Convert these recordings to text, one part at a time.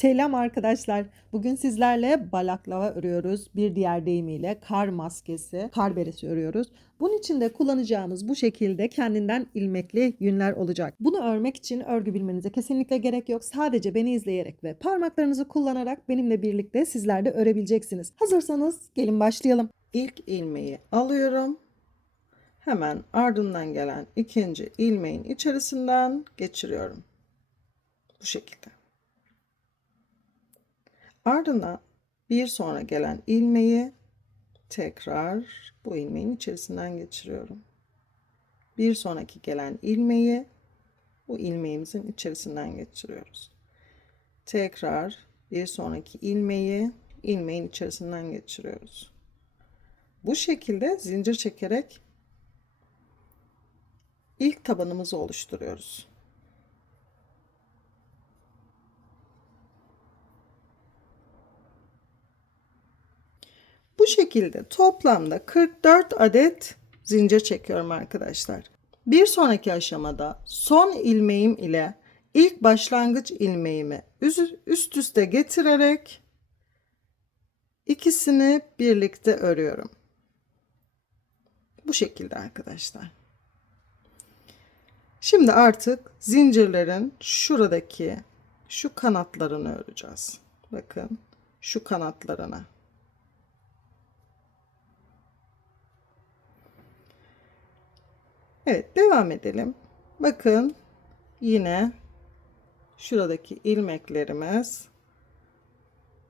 Selam arkadaşlar. Bugün sizlerle balaklava örüyoruz. Bir diğer deyimiyle kar maskesi, kar beresi örüyoruz. Bunun için de kullanacağımız bu şekilde kendinden ilmekli yünler olacak. Bunu örmek için örgü bilmenize kesinlikle gerek yok. Sadece beni izleyerek ve parmaklarınızı kullanarak benimle birlikte sizler de örebileceksiniz. Hazırsanız gelin başlayalım. İlk ilmeği alıyorum. Hemen ardından gelen ikinci ilmeğin içerisinden geçiriyorum. Bu şekilde. Ardından bir sonra gelen ilmeği tekrar bu ilmeğin içerisinden geçiriyorum. Bir sonraki gelen ilmeği bu ilmeğimizin içerisinden geçiriyoruz. Tekrar bir sonraki ilmeği ilmeğin içerisinden geçiriyoruz. Bu şekilde zincir çekerek ilk tabanımızı oluşturuyoruz. Bu şekilde toplamda 44 adet zincir çekiyorum arkadaşlar. Bir sonraki aşamada son ilmeğim ile ilk başlangıç ilmeğimi üst üste getirerek ikisini birlikte örüyorum. Bu şekilde arkadaşlar. Şimdi artık zincirlerin şuradaki şu kanatlarını öreceğiz. Bakın şu kanatlarına. Evet devam edelim. Bakın yine şuradaki ilmeklerimiz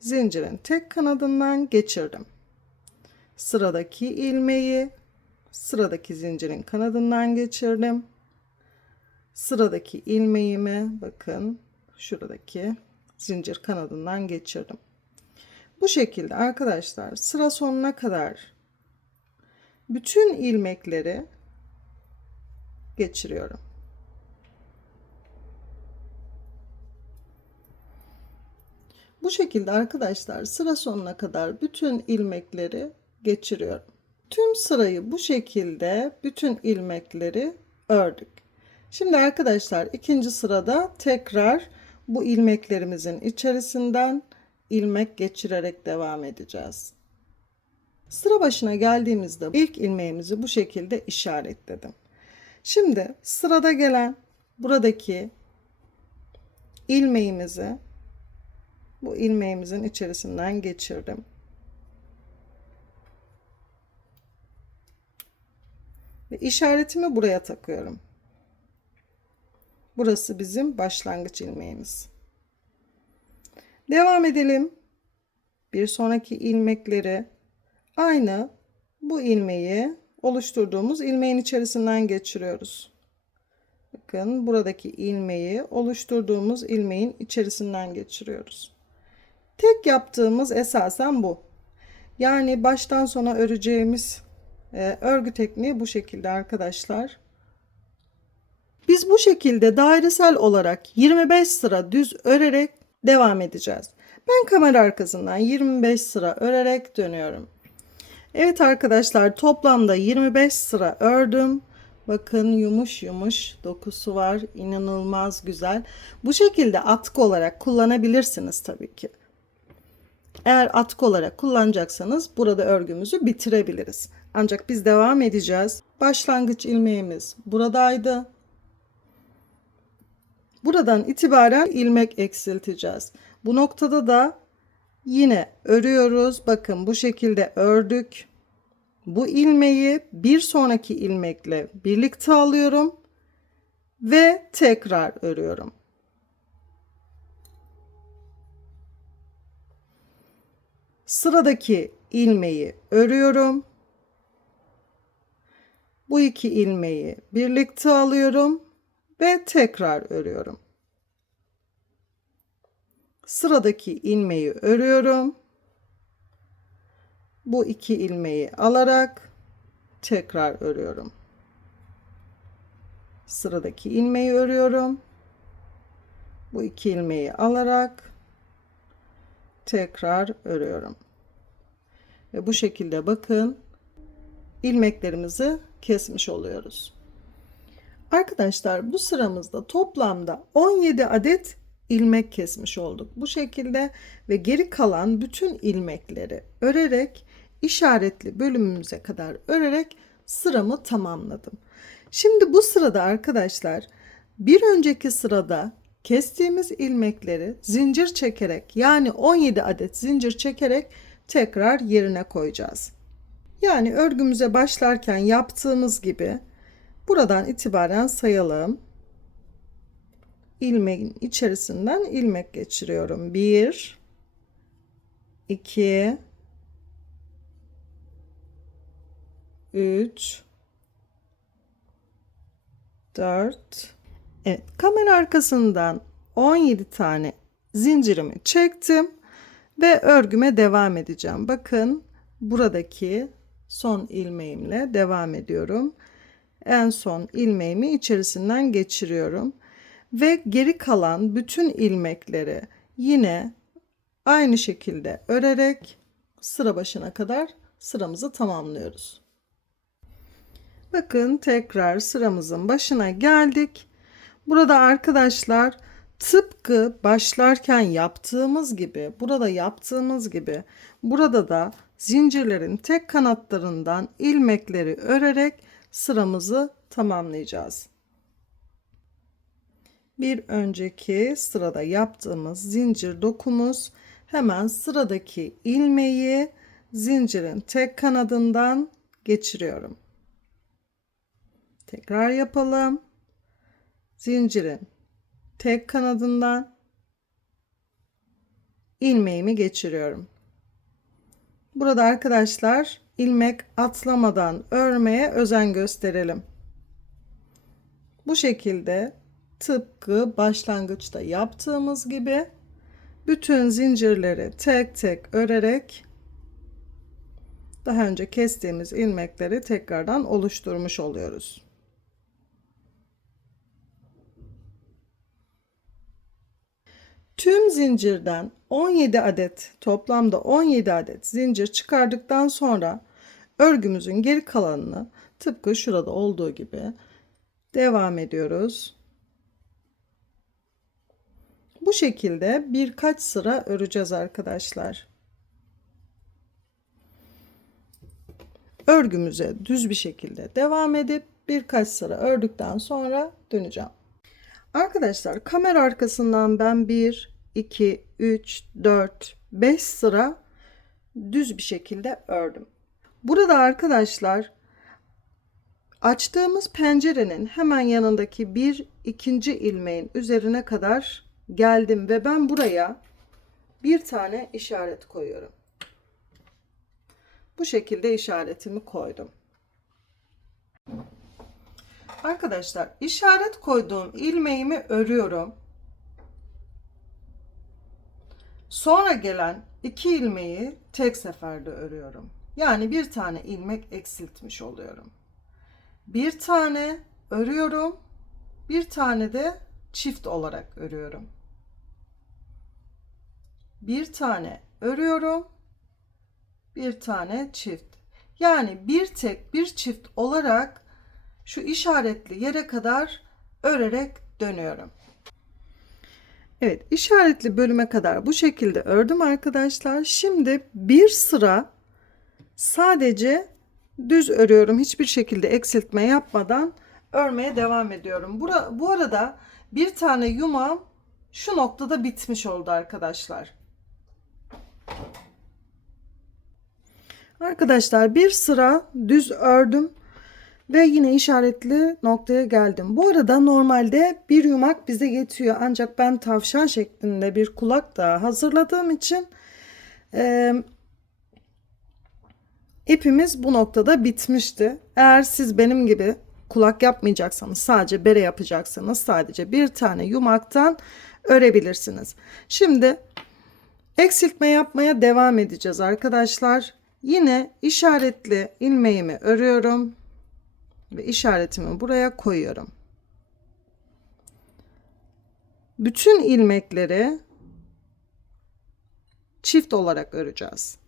zincirin tek kanadından geçirdim. Sıradaki ilmeği sıradaki zincirin kanadından geçirdim. Sıradaki ilmeğimi bakın şuradaki zincir kanadından geçirdim. Bu şekilde arkadaşlar sıra sonuna kadar bütün ilmekleri geçiriyorum. Bu şekilde arkadaşlar sıra sonuna kadar bütün ilmekleri geçiriyorum. Tüm sırayı bu şekilde bütün ilmekleri ördük. Şimdi arkadaşlar ikinci sırada tekrar bu ilmeklerimizin içerisinden ilmek geçirerek devam edeceğiz. Sıra başına geldiğimizde ilk ilmeğimizi bu şekilde işaretledim. Şimdi sırada gelen buradaki ilmeğimizi bu ilmeğimizin içerisinden geçirdim. Ve işaretimi buraya takıyorum. Burası bizim başlangıç ilmeğimiz. Devam edelim. Bir sonraki ilmekleri aynı bu ilmeği oluşturduğumuz ilmeğin içerisinden geçiriyoruz. Bakın buradaki ilmeği oluşturduğumuz ilmeğin içerisinden geçiriyoruz. Tek yaptığımız esasen bu. Yani baştan sona öreceğimiz e, örgü tekniği bu şekilde arkadaşlar. Biz bu şekilde dairesel olarak 25 sıra düz örerek devam edeceğiz. Ben kamera arkasından 25 sıra örerek dönüyorum. Evet arkadaşlar toplamda 25 sıra ördüm. Bakın yumuş yumuş dokusu var. İnanılmaz güzel. Bu şekilde atkı olarak kullanabilirsiniz tabii ki. Eğer atkı olarak kullanacaksanız burada örgümüzü bitirebiliriz. Ancak biz devam edeceğiz. Başlangıç ilmeğimiz buradaydı. Buradan itibaren ilmek eksilteceğiz. Bu noktada da yine örüyoruz. Bakın bu şekilde ördük. Bu ilmeği bir sonraki ilmekle birlikte alıyorum ve tekrar örüyorum. Sıradaki ilmeği örüyorum. Bu iki ilmeği birlikte alıyorum ve tekrar örüyorum. Sıradaki ilmeği örüyorum. Bu iki ilmeği alarak tekrar örüyorum. Sıradaki ilmeği örüyorum. Bu iki ilmeği alarak tekrar örüyorum. Ve bu şekilde bakın ilmeklerimizi kesmiş oluyoruz. Arkadaşlar bu sıramızda toplamda 17 adet ilmek kesmiş olduk. Bu şekilde ve geri kalan bütün ilmekleri örerek işaretli bölümümüze kadar örerek sıramı tamamladım. Şimdi bu sırada arkadaşlar bir önceki sırada kestiğimiz ilmekleri zincir çekerek yani 17 adet zincir çekerek tekrar yerine koyacağız. Yani örgümüze başlarken yaptığımız gibi buradan itibaren sayalım. İlmeğin içerisinden ilmek geçiriyorum. 1 2 3 4 Evet, kamera arkasından 17 tane zincirimi çektim ve örgüme devam edeceğim. Bakın buradaki son ilmeğimle devam ediyorum. En son ilmeğimi içerisinden geçiriyorum ve geri kalan bütün ilmekleri yine aynı şekilde örerek sıra başına kadar sıramızı tamamlıyoruz. Bakın tekrar sıramızın başına geldik. Burada arkadaşlar tıpkı başlarken yaptığımız gibi, burada yaptığımız gibi burada da zincirlerin tek kanatlarından ilmekleri örerek sıramızı tamamlayacağız. Bir önceki sırada yaptığımız zincir dokumuz hemen sıradaki ilmeği zincirin tek kanadından geçiriyorum. Tekrar yapalım. Zincirin tek kanadından ilmeğimi geçiriyorum. Burada arkadaşlar ilmek atlamadan örmeye özen gösterelim. Bu şekilde tıpkı başlangıçta yaptığımız gibi bütün zincirleri tek tek örerek daha önce kestiğimiz ilmekleri tekrardan oluşturmuş oluyoruz. Tüm zincirden 17 adet toplamda 17 adet zincir çıkardıktan sonra örgümüzün geri kalanını tıpkı şurada olduğu gibi devam ediyoruz. Bu şekilde birkaç sıra öreceğiz arkadaşlar. Örgümüze düz bir şekilde devam edip birkaç sıra ördükten sonra döneceğim. Arkadaşlar kamera arkasından ben 1, 2, 3, 4, 5 sıra düz bir şekilde ördüm. Burada arkadaşlar açtığımız pencerenin hemen yanındaki bir ikinci ilmeğin üzerine kadar geldim ve ben buraya bir tane işaret koyuyorum. Bu şekilde işaretimi koydum. Arkadaşlar işaret koyduğum ilmeğimi örüyorum. Sonra gelen iki ilmeği tek seferde örüyorum. Yani bir tane ilmek eksiltmiş oluyorum. Bir tane örüyorum. Bir tane de çift olarak örüyorum. Bir tane örüyorum. Bir tane çift. Yani bir tek bir çift olarak şu işaretli yere kadar örerek dönüyorum. Evet işaretli bölüme kadar bu şekilde ördüm arkadaşlar. Şimdi bir sıra sadece düz örüyorum. Hiçbir şekilde eksiltme yapmadan örmeye devam ediyorum. Bura, bu arada bir tane yumağım şu noktada bitmiş oldu arkadaşlar. Arkadaşlar bir sıra düz ördüm ve yine işaretli noktaya geldim. Bu arada normalde bir yumak bize yetiyor ancak ben tavşan şeklinde bir kulak da hazırladığım için e, ipimiz bu noktada bitmişti. Eğer siz benim gibi kulak yapmayacaksanız sadece bere yapacaksanız sadece bir tane yumaktan örebilirsiniz. Şimdi eksiltme yapmaya devam edeceğiz arkadaşlar. Yine işaretli ilmeğimi örüyorum ve işaretimi buraya koyuyorum. Bütün ilmekleri çift olarak öreceğiz.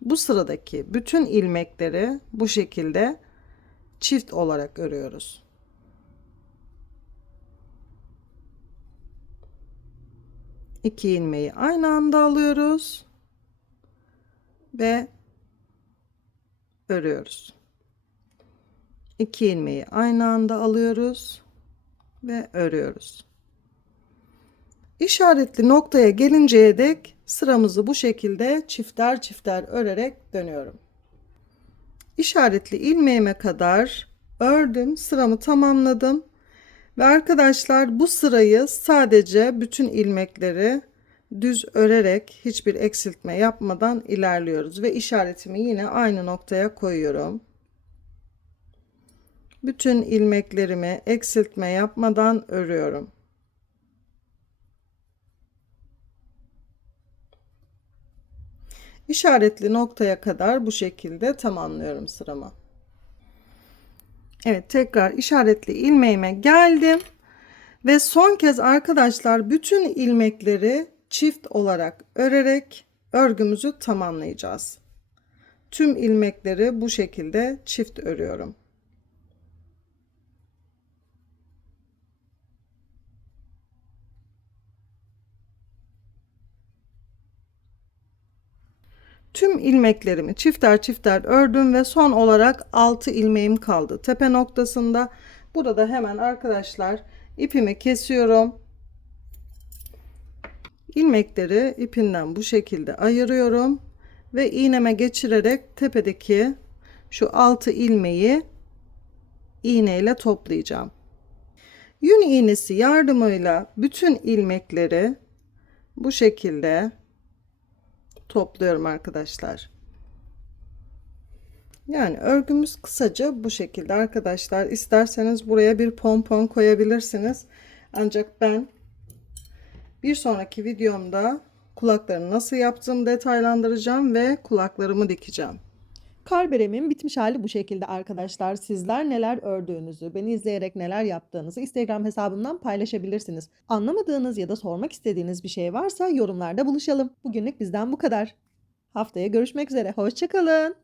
Bu sıradaki bütün ilmekleri bu şekilde çift olarak örüyoruz. İki ilmeği aynı anda alıyoruz ve örüyoruz. İki ilmeği aynı anda alıyoruz ve örüyoruz. İşaretli noktaya gelinceye dek sıramızı bu şekilde çifter çifter örerek dönüyorum. İşaretli ilmeğime kadar ördüm, sıramı tamamladım. Ve arkadaşlar bu sırayı sadece bütün ilmekleri düz örerek hiçbir eksiltme yapmadan ilerliyoruz ve işaretimi yine aynı noktaya koyuyorum. Bütün ilmeklerimi eksiltme yapmadan örüyorum. İşaretli noktaya kadar bu şekilde tamamlıyorum sıramı. Evet tekrar işaretli ilmeğime geldim. Ve son kez arkadaşlar bütün ilmekleri çift olarak örerek örgümüzü tamamlayacağız. Tüm ilmekleri bu şekilde çift örüyorum. Tüm ilmeklerimi çifter çifter ördüm ve son olarak 6 ilmeğim kaldı. Tepe noktasında burada hemen arkadaşlar ipimi kesiyorum. İlmekleri ipinden bu şekilde ayırıyorum ve iğneme geçirerek tepedeki şu 6 ilmeği iğneyle toplayacağım. Yün iğnesi yardımıyla bütün ilmekleri bu şekilde topluyorum arkadaşlar. Yani örgümüz kısaca bu şekilde arkadaşlar. İsterseniz buraya bir pompon koyabilirsiniz. Ancak ben bir sonraki videomda kulaklarını nasıl yaptığımı detaylandıracağım ve kulaklarımı dikeceğim. Kar beremin bitmiş hali bu şekilde arkadaşlar. Sizler neler ördüğünüzü, beni izleyerek neler yaptığınızı Instagram hesabımdan paylaşabilirsiniz. Anlamadığınız ya da sormak istediğiniz bir şey varsa yorumlarda buluşalım. Bugünlük bizden bu kadar. Haftaya görüşmek üzere. Hoşçakalın.